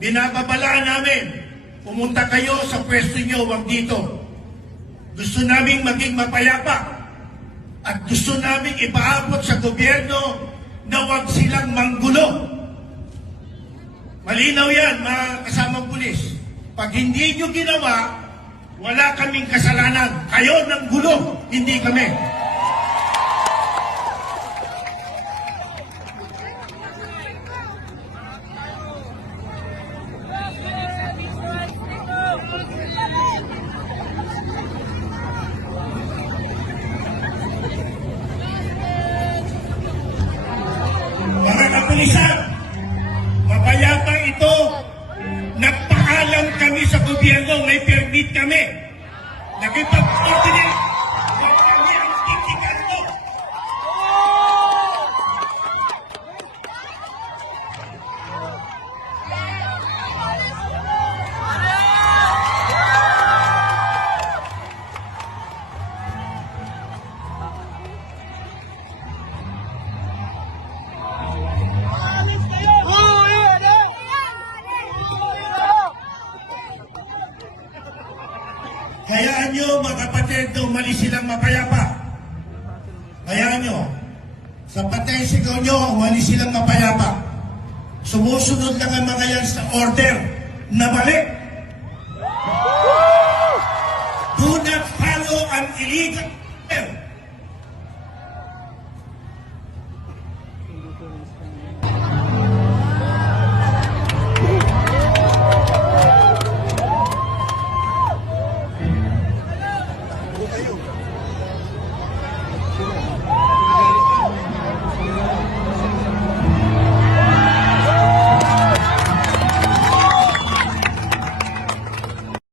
Binababalaan namin, pumunta kayo sa pwesto nyo, wag dito. Gusto namin maging mapayapa at gusto namin ipaabot sa gobyerno na wag silang manggulo. Malinaw yan, mga kasamang pulis. Pag hindi nyo ginawa, wala kaming kasalanan. Kayo ng gulo, hindi kami. Mga kapulisan, mapayapa ito. Nagpaalam kami sa gobyerno, may permit kami. Nakipag-coordinate. Huwag kami ang titigan mo. Hayaan nyo, mga kapatid, na umalis silang mapayapa. Hayaan nyo. Sa patay sigaw nyo, umalis silang mapayapa. Sumusunod lang ang mga yan sa order na mali. Do not follow an illegal